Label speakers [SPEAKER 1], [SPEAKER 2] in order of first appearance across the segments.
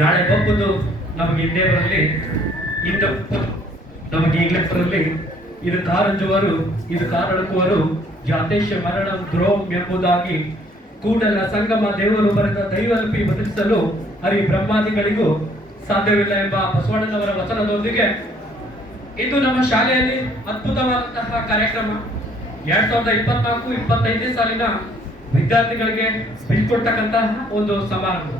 [SPEAKER 1] ನಾಳೆ ಒಪ್ಪುದು ನಮಗೆ ಹಿಂದೆ ಬರಲಿ ಇಂದ ನಮಗೆ ಈಗಲೇ ಬರಲಿ, ಇದು ಕಾರಂಜುವರು, ಇದು ಕಾರಳುಕುವರು, ಜಾತೇಶ ಮರಣ ದ್ರೋಮ್ ಎಂಬುದಾಗಿ ಕೂಡಲ ಸಂಗಮ ದೇವರು ಬರೆದ ದೈವಲ್ಪಿ ಬದುಕಿಸಲು ಹರಿ ಬ್ರಹ್ಮಾದಿಗಳಿಗೂ ಸಾಧ್ಯವಿಲ್ಲ ಎಂಬ ಬಸವಣ್ಣನವರ ವಚನದೊಂದಿಗೆ ಇದು ನಮ್ಮ ಶಾಲೆಯಲ್ಲಿ ಅದ್ಭುತವಾದಂತಹ ಕಾರ್ಯಕ್ರಮ. ಎರಡ್ ಸಾವಿರದ ಇಪ್ಪತ್ನಾಲ್ಕು, ಇಪ್ಪತ್ತೈದನೇ ಸಾಲಿನ ವಿದ್ಯಾರ್ಥಿಗಳಿಗೆ ಬೀಳ್ಕೊಡ್ತಕ್ಕಂತಹ ಒಂದು ಸಮಾರಂಭ.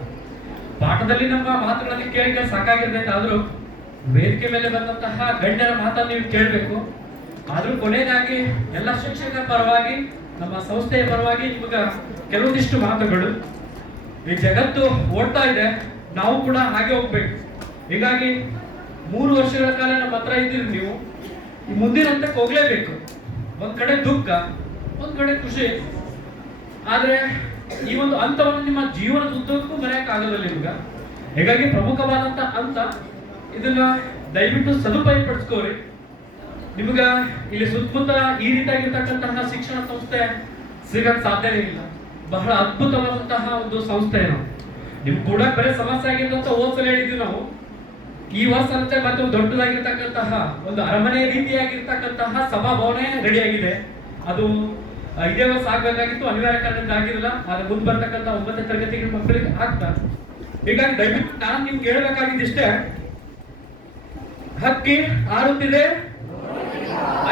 [SPEAKER 1] ಪಾಠದಲ್ಲಿ ನಮ್ಮ ಮಾತುಗಳಲ್ಲಿ ಕೇಳಿಕೆ ಸಾಕಾಗಿರ್ತೈತಾದ್ರೂ ವೇದಿಕೆ ಮೇಲೆ ಬಂದಂತಹ ಗಣ್ಯರ ಮಾತನ್ನು ನೀವು ಕೇಳಬೇಕು. ಆದ್ರೂ ಕೊನೆಯದಾಗಿ ಎಲ್ಲ ಶಿಕ್ಷಕರ ಪರವಾಗಿ, ನಮ್ಮ ಸಂಸ್ಥೆಯ ಪರವಾಗಿ ನಿಮಗ ಕೆಲವೊಂದಿಷ್ಟು ಮಾತುಗಳು. ಈ ಜಗತ್ತು ಓಡ್ತಾ ಇದೆ. ನಾವು ಕೂಡ ಹಾಗೆ ಹೋಗ್ಬೇಕು. ಹೀಗಾಗಿ ಮೂರು ವರ್ಷಗಳ ಕಾಲ ನಮ್ಮ ಹತ್ರ ಇದ್ದೀರಿ ನೀವು. ಈ ಮುಂದಿನ ಹಂತಕ್ಕೆ ಹೋಗ್ಲೇಬೇಕು. ಒಂದ್ ಕಡೆ ದುಃಖ, ಒಂದ್ ಕಡೆ ಖುಷಿ. ಆದ್ರೆ ಈ ಒಂದು ಹಂತವನ್ನು ನಿಮ್ಮ ಜೀವನದ ಉದ್ದಕ್ಕೂ ಮರೆಯಕ್ಕೆ ಆಗಲ್ಲ ನಿಮ್ಗ ಹೀಗಾಗಿ ಪ್ರಮುಖವಾದಂತ ಹಂತ ಇದನ್ನ ದಯವಿಟ್ಟು ಸದುಪಯೋಗ ಪಡಿಸ್ಕೋರಿ ನಿಮ್ಗ ಇಲ್ಲಿ ಸುತ್ತಮುತ್ತ ಈ ರೀತಿಯಾಗಿರ್ತಕ್ಕಂತಹ ಶಿಕ್ಷಣ ಸಂಸ್ಥೆ ಸಿಗಕ್ ಸಾಧ್ಯನೇ ಇಲ್ಲ. ಬಹಳ ಅದ್ಭುತವಾದಂತಹ ಒಂದು ಸಂಸ್ಥೆ ನಾವು ನಿಮ್ ಕೂಡ ಬರೀ ಸಮಸ್ಯೆ ಆಗಿತ್ತು ಅಂತ ಹೇಳಿದ್ವಿ ನಾವು. ಈ ವರ್ಷ ಸಂಸ್ಥೆ ಮತ್ತೆ ಒಂದು ದೊಡ್ಡದಾಗಿರ್ತಕ್ಕಂತಹ ಒಂದು ಅರಮನೆ ರೀತಿಯಾಗಿರ್ತಕ್ಕಂತಹ ಸಭಾಭವನೆ ರೆಡಿ ಆಗಿದೆ. ಅದು ಇದೇ ವರ್ಷ ಆಗ್ಬೇಕಾಗಿತ್ತು, ಅನಿವಾರ್ಯ ಕಾರಣದಿಂದ ಆಗಿರಲಿಲ್ಲ ಆದ್ರೆ ಮುಂದೆ ಬರ್ತಕ್ಕಂಥ ಒಂಬತ್ತನೇ ತರಗತಿಗಳ ಮಕ್ಕಳಿಗೆ ಆಗ್ತಾ ಹೀಗಾಗಿ ದಯವಿಟ್ಟು ನಾನು ನಿಮ್ಗೆ ಹೇಳ್ಬೇಕಾಗಿದ್ದಿಷ್ಟೇ ಹಕ್ಕಿ ಹಾರುತ್ತಿದೆ?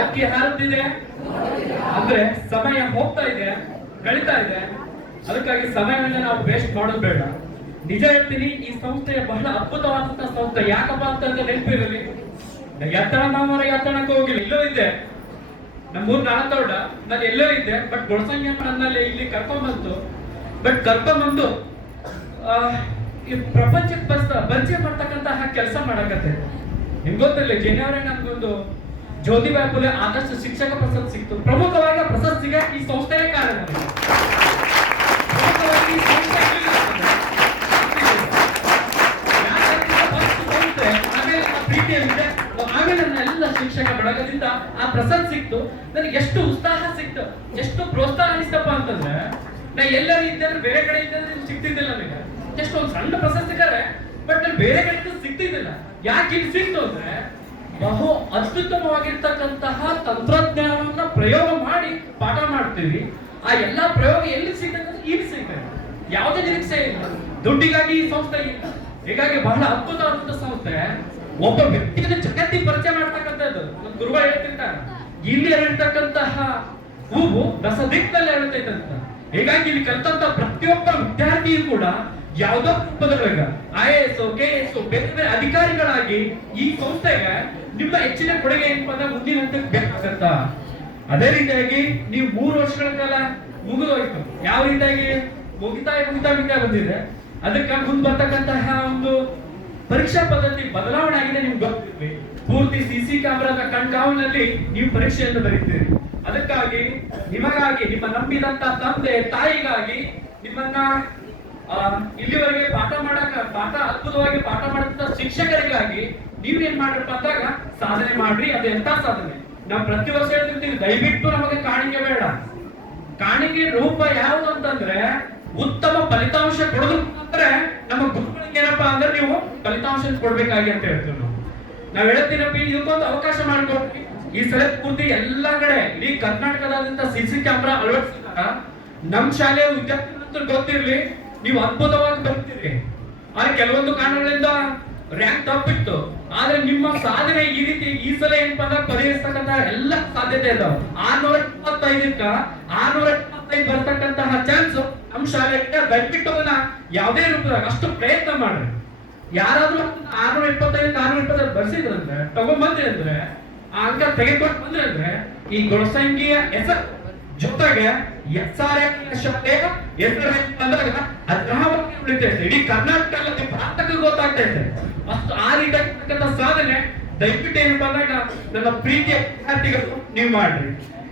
[SPEAKER 1] ಅಕ್ಕಿ ಹಾರುತ್ತಿದೆ? ಅಂದ್ರೆ ಸಮಯ ಹೋಗ್ತಾ ಇದೆ, ಕಳೀತಾ ಇದೆ. ಅದಕ್ಕಾಗಿ ಸಮಯವನ್ನ ನಾವು ವೇಸ್ಟ್ ಮಾಡೋದು ಬೇಡ. ನಿಜ ಹೇಳ್ತೀನಿ, ಈ ಸಂಸ್ಥೆಯ ಬಹಳ ಅದ್ಭುತವಾದಂತಹ ಸಂಸ್ಥೆ ಯಾಕಪ್ಪ ಅಂತಂದ್ರೆ ನೆನಪಿರಲಿ. ಎತ್ತರ ಮಾಮರ ಎತ್ತರಕ್ಕೆ ಹೋಗಿಲ್ಲ, ಇಲ್ಲೋ ಇದ್ದೆ ನಮ್ಮೂರ್ ನಾಳತೋಡ ನಾನು ಎಲ್ಲೋ ಇದ್ದೆ ಬಟ್ ಗೊಳಸಂಗ್ಯ ನನ್ನಲ್ಲಿ ಇಲ್ಲಿ ಕರ್ಕೊಂಡ್ಬಂತು ಬಟ್ ಕರ್ಕೊಂಡ್ಬಂದು ಈ ಪ್ರಪಂಚಕ್ಕೆ ಬಸ್, ಪರಿಚಯ ಮಾಡ್ತಕ್ಕಂತಹ ಕೆಲಸ ಮಾಡಕತ್ತೆ. ನಿಮ್ಗೆ ಗೊತ್ತಿಲ್ಲ ಜನವರಿ ನಮ್ಗೊಂದು ಜ್ಯೋತಿಬಾಯಿ ಫುಲೆ ಆದಷ್ಟು ಶಿಕ್ಷಕ ಪ್ರಶಸ್ತಿ ಸಿಕ್ತು. ಪ್ರಮುಖವಾಗಿ ಪ್ರಶಸ್ತಿಗೆ ಈ ಸಂಸ್ಥೆಯೇ ಕಾರಣ. ಈ ಸಂಸ್ಥೆ. ಶಿಕ್ಷಕ ಬಳಗದಿಂದ ಆ ಪ್ರಸಾದ್ ಸಿಕ್ತು. ನನಗೆ ಎಷ್ಟು ಉತ್ಸಾಹ ಸಿಕ್ತು. ಎಷ್ಟು ಪ್ರೋತ್ಸಾಹ ಅಂತಂದ್ರೆ, ನಾ ಎಲ್ಲರೂ ಇದ್ದಂದ್ರೆ ಬೇರೆ ಕಡೆ ಇದ್ದಂದ್ರೆ ಇದು ಸಿಗ್ತಿದ್ದಿಲ್ಲ ನನಗೆ. ಎಷ್ಟು ಒಂದು ಸಣ್ಣ ಪ್ರಶಸ್ತಿಗಾರೆ ಬಟ್ ನಾನು ಬೇರೆ ಕಡೆ ಸಿಗ್ತಿದ್ದಿಲ್ಲ. ಯಾಕೆ ಇಲ್ಲಿ ಸಿಕ್ತು ಅಂದ್ರೆ, ಬಹು ಅತ್ಯುತ್ತಮವಾಗಿರ್ತಕ್ಕಂತಹ ತಂತ್ರಜ್ಞಾನವನ್ನ ಪ್ರಯೋಗ ಮಾಡಿ ಪಾಠ ಮಾಡ್ತೀವಿ. ಆ ಎಲ್ಲಾ ಪ್ರಯೋಗ ಎಲ್ಲಿ ಸಿಗ್ತದೆ ಇಲ್ಲಿ ಸಿಗ್ತದೆ. ಯಾವುದೇ ನಿರೀಕ್ಷೆ ಇಲ್ಲ. ದುಡ್ಡಿಗಾಗಿ ಈ ಸಂಸ್ಥೆ ಇಲ್ಲ. ಹೀಗಾಗಿ ಬಹಳ ಅದ್ಭುತವಾದಂತ ಸಂಸ್ಥೆ. ಒಬ್ಬ ವ್ಯಕ್ತಿಗೆ ಜಗತ್ತಿಗೆ ಪರಿಚಯ ಮಾಡ್ತಕ್ಕಂಥದ್ದು. ನಮ್ಮ ಗುರುವ ಹೇಳ್ತಿರ್ತಾರೆ ಇಲ್ಲಿ ಹೇಳ್ತಕ್ಕಂತಹ ಹೂವು ರಸ ಹೇಳ್ತೈತಂತ ಹೀಗಾಗಿ ಇಲ್ಲಿ ಕಲ್ತಂತ ಪ್ರತಿಯೊಬ್ಬ ವಿದ್ಯಾರ್ಥಿಯು ಕೂಡ ಯಾವುದೋ ಪದಗಳಿಗ ಐ ಎಸ್ ಕೆ ಎಸ್ ಬೇರೆ ಬೇರೆ ಅಧಿಕಾರಿಗಳಾಗಿ ಈ ಸಂಸ್ಥೆಗೆ ನಿಮ್ಮ ಹೆಚ್ಚಿನ ಕೊಡುಗೆ ಏನಪ್ಪ ಅಂದ್ರೆ ಮುಂದಿನ ಹಂತಕ್ಕೆ ಬೇಕಾಗತ್ತ? ಅದೇ ರೀತಿಯಾಗಿ ನೀವು ಮೂರು ವರ್ಷಗಳ ಕಾಲ ಮುಗಿದೋಯ್ತು. ಯಾವ ರೀತಿಯಾಗಿ ಮುಗಿತಾ ಮುಗಿತಾ ಮುಗಿತಾ ಬಂದಿದೆ. ಅದಕ್ಕೆ ಮುಂದೆ ಬರ್ತಕ್ಕಂತಹ ಒಂದು ಪರೀಕ್ಷಾ ಪದ್ಧತಿ ಬದಲಾವಣೆ ಆಗಿದೆ, ನಿಮ್ಗೆ ಗೊತ್ತಿರ್ಲಿ. ಪೂರ್ತಿ ಸಿ ಸಿ ಕ್ಯಾಮೆರಾದ ಕಣ್ಗಾವಲಿನಲ್ಲಿ ನೀವು ಪರೀಕ್ಷೆಯನ್ನು ಬರೀತೀರಿ. ಅದಕ್ಕಾಗಿ ನಿಮಗಾಗಿ, ನಿಮ್ಮ ನಂಬಿದಂತ ತಂದೆ, ತಾಯಿಗಾಗಿ ನಿಮ್ಮನ್ನ ಇಲ್ಲಿವರೆಗೆ ಪಾಠ ಮಾಡಕ, ಪಾಠ ಅದ್ಭುತವಾಗಿ ಪಾಠ ಮಾಡಿದಂತ ಶಿಕ್ಷಕರಿಗಾಗಿ ನೀವೇನ್ ಮಾಡ್ರಪ್ಪ ಅಂದಾಗ, ಸಾಧನೆ ಮಾಡ್ರಿ, ಅದು ಎಂತ ಸಾಧನೆ? ನಾವು ಪ್ರತಿ ವರ್ಷ ಹೇಳ್ತಿರ್ತೀವಿ, ದಯವಿಟ್ಟು ನಮಗೆ ಕಾಣಿಕೆ ಬೇಡ. ಕಾಣಿಕೆ ರೂಪ ಯಾವುದು ಅಂತಂದ್ರೆ, ಉತ್ತಮ ಫಲಿತಾಂಶ ಕೊಡೋದು ಅಂದ್ರೆ ಅಂದ್ರೆ ನೀವು ಫಲಿತಾಂಶ ಕೊಡ್ಬೇಕಾಗಿ ಅಂತ ಹೇಳ್ತೀವಿ ನಾವು. ನಾವ್ ಹೇಳ್ತೀನಪ್ಪ ಇದಕ್ಕೊಂದು ಅವಕಾಶ ಮಾಡ್ಕೊಡ್ತೀವಿ ಈ ಸಲ ಪೂರ್ತಿ ಎಲ್ಲಾ ಕಡೆ, ಇಡೀ ಕರ್ನಾಟಕದಾದ್ಯಂತ ಸಿಸಿ ಕ್ಯಾಮ್ರಾ ಅಳವಡಿಸಿದಾಗ ನಮ್ ಶಾಲೆಯ ವಿದ್ಯಾರ್ಥಿಗಳು ಗೊತ್ತಿರ್ಲಿ, ನೀವು ಅದ್ಭುತವಾಗಿ ಬರ್ತೀರಿ. ಆದ್ರೆ ಕೆಲವೊಂದು ಕಾರಣಗಳಿಂದ ರ್ಯಾಂಕ್ ತಪ್ಪಿತ್ತು ಆದ್ರೆ ನಿಮ್ಮ ಸಾಧನೆ ಈ ರೀತಿ, ಈ ಸಲ ಏನ್ ಅಂದ್ರೆ ಪರಿಹರಿಸ್ತಕ್ಕಂತ ಎಲ್ಲ ಸಾಧ್ಯತೆ ಇದಾವೆ ಆರ್ನೂರ ಇಪ್ಪತ್ತೈದಕ್ಕ ಆರ್ನೂರ ಇಪ್ಪತ್ತೈದು ಬರ್ತಕ್ಕಂತಹ ಚಾನ್ಸ್ ನಮ್ಮ ಶಾಲೆಗೆ ದಯವಿಟ್ಟು ಯಾವುದೇ ರೂಪದಾಗ ಅಷ್ಟು ಪ್ರಯತ್ನ ಮಾಡ್ರಿ. ಯಾರಾದ್ರೂ ಆರ್ನೂರ ಇಪ್ಪತ್ತೈದು ಆರ್ನೂರ ಇಪ್ಪತ್ತೈದು ಬರ್ಸಿದ್ರಂದ್ರೆ ತಗೊಂಡ್ಬಂದ್ರೆ ಅಂದ್ರೆ, ಆ ಅಂಕ ತೆಗೆದುಕೊಂಡು ಬಂದ್ರೆ ಅಂದ್ರೆ, ಈ ಗುಣಸಂಖ್ಯೆಯ ಹೆಸರು, ಜೊತೆಗೆ ಎಸ್ ಆರ್ ಶಾಲೆಯ ಹೆಸರು ಬಂದಾಗ ಅದು ಗ್ರಾಮಕ್ಕೆ ಉಳಿತೈತೆ ಇಡೀ ಕರ್ನಾಟಕ ಅಲ್ಲದೆ ಭಾರತಕ್ಕೆ ಗೊತ್ತಾಗ್ತೈತೆ ಅಷ್ಟು ಆ ರೀತಿ ಆಗ್ತಕ್ಕಂಥ ಸಾಧನೆ, ದಯವಿಟ್ಟು ಏನು ಬಂದಾಗ ನನ್ನ ಪ್ರೀತಿಯ ವಿದ್ಯಾರ್ಥಿಗಳು ನೀವು ಮಾಡ್ರಿ.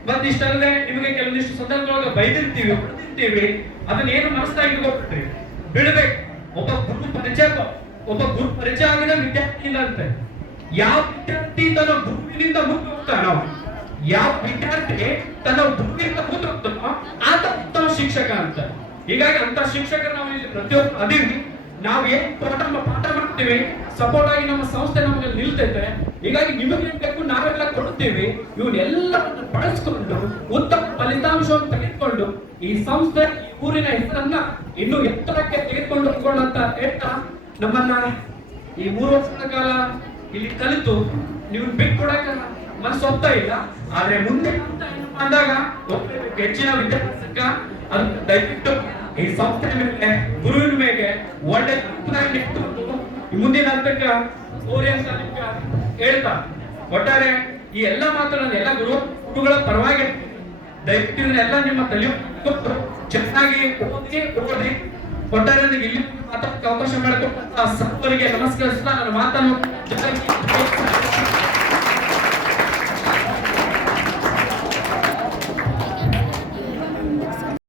[SPEAKER 1] ಮತ್ತೆ ಇಷ್ಟಲ್ಲದೆ ನಿಮಗೆ ಕೆಲವೊಂದಿಷ್ಟು ಸಂದರ್ಭದೊಳಗೆ ಬೈದಿರ್ತೀವಿ, ಹೊಡೆದಿರ್ತೀವಿ. ಅದನ್ನ ಏನು ಮನಸ್ಸಾಗಿ ಇಟ್ಕೊಬಿಟ್ರಿ. ಬಿಡ್ಬೇಕು. ಒಬ್ಬ ಗುರು ಪರಿಚಯ ಒಬ್ಬ ಗುರು ಪರಿಚಯ ಆಗಿದ ವಿದ್ಯಾರ್ಥಿ ಇಲ್ಲ ಅಂತೆ. ಯಾವ ವಿದ್ಯಾರ್ಥಿ ತನ್ನ ಗುರುವಿನಿಂದ ಮುಂದೆ ಹೋಗ್ತಾನೋ, ಯಾವ ವಿದ್ಯಾರ್ಥಿ ತನ್ನ ಗುರುವಿನಿಂದ ಮುಂದೆ ಹೋಗ್ತಾನೋ, ಆತ ಉತ್ತಮ ಶಿಕ್ಷಕ ಅಂತ. ಹೀಗಾಗಿ ಅಂತ ಶಿಕ್ಷಕರು ನಾವು ಇಲ್ಲಿ ಪ್ರತಿಯೊಬ್ಬರು ಅದೀವಿ ನಾವು ಏನ್ ಪಾಠ ಪಾಠ ಮಾಡ್ತೀವಿ ಸಪೋರ್ಟ್ ಆಗಿ ನಮ್ಮ ಸಂಸ್ಥೆ ನಮಗೆ ನಿಲ್ತೈತೆ. ಹೀಗಾಗಿ ನಿಮಗೆ ಬೇಕು ನಾವೆಲ್ಲ ಕೊಡ್ತೀವಿ ಇವನ್ನೆಲ್ಲವನ್ನು ಬಳಸ್ಕೊಂಡು ಉತ್ತಮ ಫಲಿತಾಂಶವನ್ನು ತೆಗೆದುಕೊಂಡು ಈ ಸಂಸ್ಥೆ ಊರಿನ ಹೆಸರನ್ನ ಇನ್ನೂ ಎತ್ತರಕ್ಕೆ ತೆಗೆದುಕೊಂಡು ಹೋಗೋಣ ಅಂತ ಹೇಳ್ತಾ ನಮ್ಮನ್ನ ಈ ಮೂರು ವರ್ಷದ ಕಾಲ ಇಲ್ಲಿ ಕಲಿತು ನೀವು ಬಿಟ್ಕೊಡಕ ಮನಸ್ಸು ಒಪ್ತಾ ಇಲ್ಲ, ಆದ್ರೆ ಮುಂದೆ ಅಂದಾಗ. ಹೆಚ್ಚಿನ ವಿದ್ಯಾಭ್ಯಾಸಕ್ಕ ಅದು ದಯವಿಟ್ಟು ಈ ಸಂಸ್ಥೆ ಮೇಲೆ, ಗುರುವಿನ ಮೇಲೆ ಒಳ್ಳೆ ಮುಂದಿನ ಹಂತಕ್ಕ ಸೂರ್ಯ ಹೇಳ್ತಾ ಒಟ್ಟಾರೆ ಈ ಎಲ್ಲ ಮಾತುಗಳನ್ನು ಎಲ್ಲ ಗುರು ಗುರುಗಳ ಪರವಾಗಿ ದಯವಿಟ್ಟು ಎಲ್ಲ ನಿಮ್ಮ ತಲೆ ಚೆನ್ನಾಗಿ ಓದಿ ಓದಿ ಒಟ್ಟಾರೆ ನನಗೆ ಇಲ್ಲಿ ಮಾತಾಡಕ್ಕೆ ಅವಕಾಶ ಮಾಡಿಕೊಟ್ಟಂತ ಸರ್ವರಿಗೆ ನಮಸ್ಕರಿಸ್ತಾ ನನ್ನ ಮಾತನ್ನು